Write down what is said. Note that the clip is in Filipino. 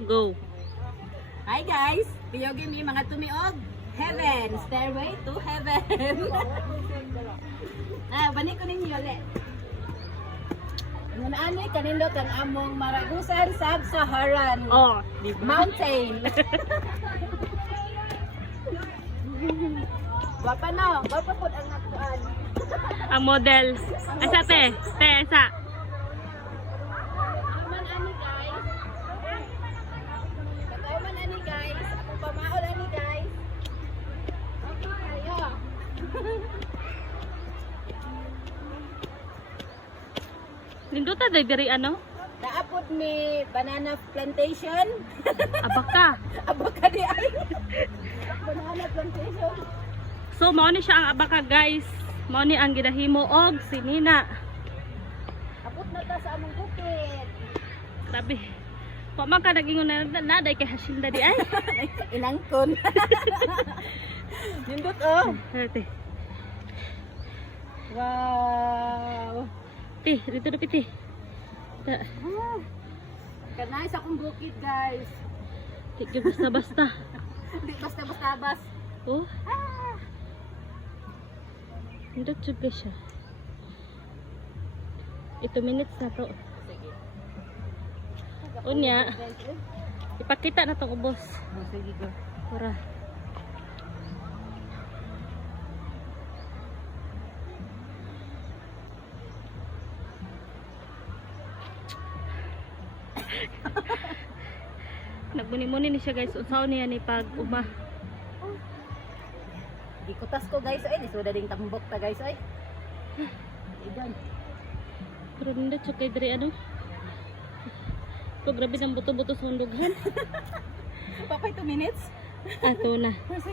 Go. Hi guys! Tiyogi mi mga tumiog. Heaven! Stairway to heaven! Balik ko ninyo ulit. Ang ani kanindot ang among Maragusan Sub-Saharan Oh, di ba? Mountain. Wapa no, wapa pud ang natuan. Ang models. Asa te? Te, asa? Man ani guys. Tagaw man ani guys. Ako pamaol ani guys. Ayo. Ninduta diri ano? Naapod mi banana plantation. Abaka. Abaka di ay. Banana plantation. So mao ni siya ang abaka guys. Mao ni ang ginahimo og sinina. Abot na ta sa among bukid. Grabe. Wa man ka nagingon na day kay Hasinda di ay. Inangkon. Nindot oh. Ate. Wow. Ti, dito na piti. Ta. Kanay sa akong bukid guys. Di basta-basta. Hindi basta-basta bas. Oh. Hindi juga siya. 8 minutes na to. Sige. Unya, ipakita na tong ubos. Sige go. Para. Nagbuni-muni ni siya guys. Unsaon niya ni pag uma. Di kutas ko guys ay, di suda ding tambok ta guys ay. Idan. Pero hindi siya kay diri ano. Ito grabe ng buto-buto sa hundughan. Papay 2 minutes. Ato na.